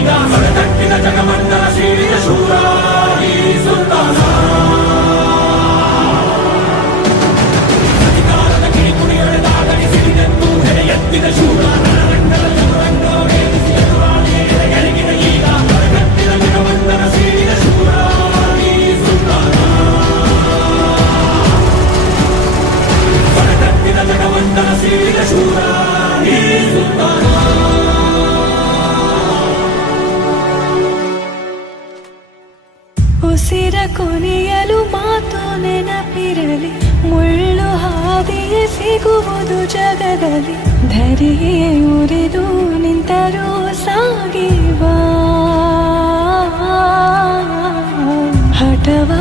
ಈಗ ಹೊರತಟ್ಟಿದ ಜಗಮಂಡಲ ಸೀಳಿದ ಶೂರ ಈ ಸುಲ್ತಾನ. ಅಧಿಕಾರದ ಕಿಡಿಕುಡಿ ಎಳೆದಾಗಲಿ ಸಿಡಿದೆದ್ದು ಹೆಡೆ ಎತ್ತಿದ ಶೂರ ರಣರಂಗದ ಚದುರಂಗವೇರಿಸಿ ಎದುರಾಳಿಯ ಎದೆಗೆಳಗಿದ ಈಗ ಹೊರತಟ್ಟಿದ ಜಗಮಂಡಲ ಸೀಳಿದ ಶೂರ ಈ ಸುಲ್ತಾನ. ಹೊರತಟ್ಟಿದ ಜಗಮಂಡಲ ಸೀಳಿದ ಶೂರ ಈ ಸುಲ್ತಾನ. ಉಸಿರ ಕೊನೆಯಲು ಮಾತು ನೆನಪಿರಲಿ, ಮುಳ್ಳು ಹಾದಿಯೇ ಸಿಗುವುದು ಜಗದಲ್ಲಿ. ಧರೆಯೇ ಉರಿದು ನಿಂತರೂ ಸಾಗಿವಾ ಹಠವಾ